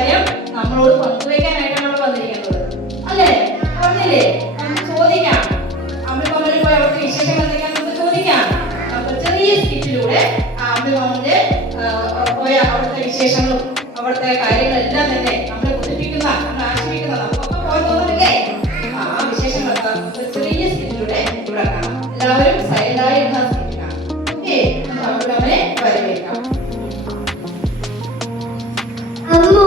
കാര്യം നമ്മളോട് പങ്കുവയ്ക്കാനായിട്ടാണ് വന്നിരിക്കുന്നത്, അല്ലേ? പറഞ്ഞില്ലേ? നമുക്ക് ചോദിക്കാം, അമ്പിളിമാമന് പോയി അവിടുത്തെ വിശേഷങ്ങൾ എന്തൊക്കെയാ നമുക്ക് ചോദിക്കാം. നമുക്ക് ചെറിയ സ്കിറ്റിലൂടെ അമ്പിളിമാമന്റെ പോയ അവിടുത്തെ വിശേഷങ്ങളും അവിടുത്തെ കാര്യങ്ങളെല്ലാം തന്നെ നമ്മളെ കൊതിപ്പിക്കുന്ന, നമ്മളെ ആശ്രയിക്കുന്ന, നമുക്കൊക്കെ പോയി തോന്നുന്നില്ലേ? ആ വിശേഷങ്ങളൊക്കെ ചെറിയ സ്കിറ്റിലൂടെ ഇവിടെ കാണാം. എല്ലാവരും സൈലന്റായി ഇരുന്ന സ്കിറ്റ് കാണാം. ഓക്കെ, അമ്പിളിമാമനെ വരവേൽക്കാം. അമ്മോ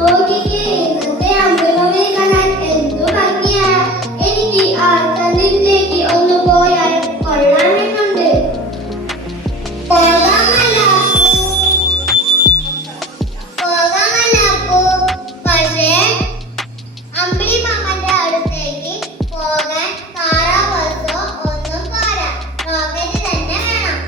നോക്കിക്കേ, ഇന്നത്തെ അമ്പിളിമാമനെ കാണാൻ എന്തു ഭംഗിയാ. എനിക്ക് ആ ചന്ദ്രനിലേക്ക് ഒന്ന് പോയാൽ കൊള്ളാമെന്നുണ്ട്. പോകാമല്ല പക്ഷേ അമ്പിളിമാമന്റെ അടുത്തേക്ക് പോകാൻ കാറോ ബസ്സോ ഒന്നും പോരാ, റോക്കറ്റ് തന്നെ വേണം.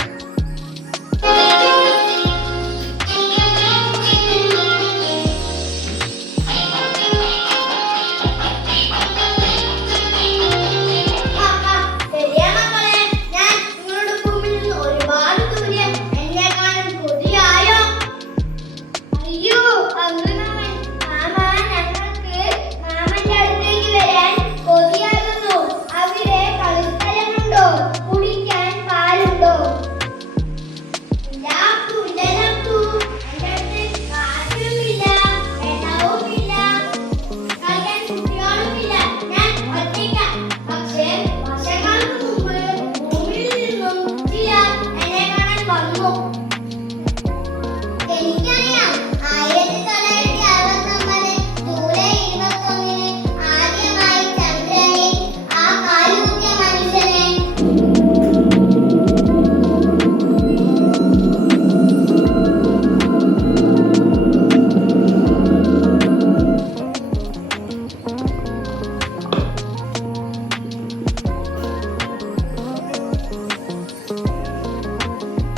ശരിയാ മക്കളെ, ഞാൻ നിങ്ങളുടെ ഭൂമിയിൽ നിന്ന് ഒരുപാട് ദൂരെ. എന്നെ കാണാൻ കൊതിയായോ? അയ്യോ അമ്പിളിമാമൻ, മാമ ഞങ്ങൾക്ക് മാമന്റെ അടുത്തേക്ക് വരാൻ കൊതിയാകുന്നു. അവിടെ കളിസ്ഥലമുണ്ടോ? കുടിക്കാൻ പാലുണ്ടോ? ലാപ്പു ലാപ്പു, എൻ്റെ അടുത്ത് കാറ്റുമില്ല, വെള്ളവുമില്ല, കളിക്കാൻ കുട്ടികളുമില്ല. ഞാൻ ഒറ്റയ്ക്കാ. പക്ഷേ വർഷങ്ങൾക്ക് മുമ്പ് ഭൂമിയിൽ നിന്നും ചിലർ എന്നെ കാണാൻ വന്നു. എനിക്കറിയാം, 1969 ജൂലൈ 21 ആദ്യമായി ചന്ദ്രനിൽ ആ കാലുകുത്തിയ മനുഷ്യനെ.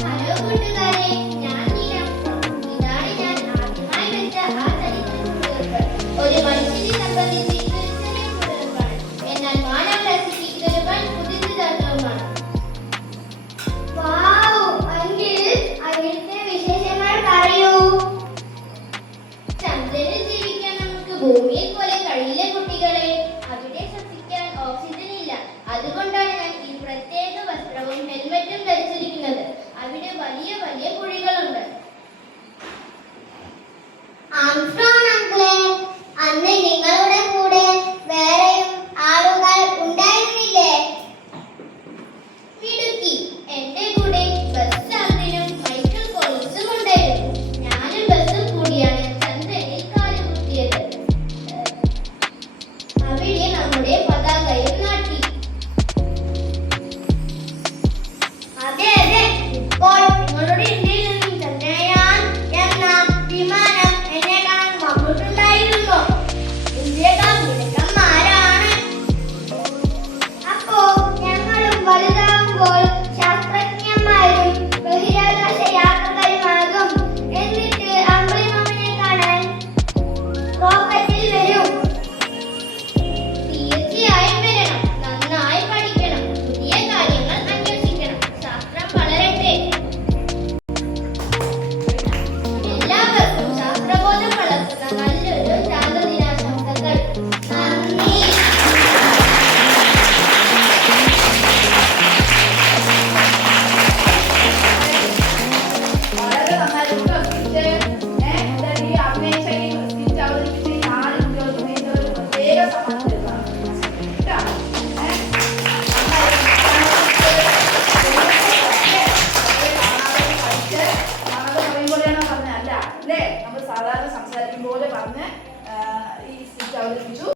ഹലോ കൂട്ടുകാരെ, ഞാൻ നീലം. ഇതാണ് ഞാൻ ആദ്യമായി വെച്ച ആ ചരിത്രക്കുറിപ്പ്. ഒരു മനുഷ്യനെ സംബന്ധിച്ച് ഇതൊരു ചെറിയ കുറിപ്പാണ്, എന്നാൽ മാനവരാശിക്ക് ഇതൊരു വൻ കുതിച്ചുചാട്ടവുമാണ്. വൗ, അങ്കിൾ, അവിടുത്തെ വിശേഷങ്ങൾ പറയൂ. ചന്ദ്രനിൽ ജീവിക്കാൻ നമുക്ക് ഭൂമിയെ പോലെ കഴിയില്ല കുട്ടികളെ. അവിടെ ശ്വസിക്കാൻ ഓക്സിജൻ ഇല്ല. അതുകൊണ്ടാണ് ഞാൻ ഈ പ്രത്യേക വസ്ത്രവും ഹെൽമെറ്റും ധരിച്ചിരിക്കുന്നത്. അവിടെ വലിയ വലിയ കുഴികളുണ്ട്. ആംസ്ട്രോങ് അങ്കിളെ, അന്ന് നിങ്ങൾ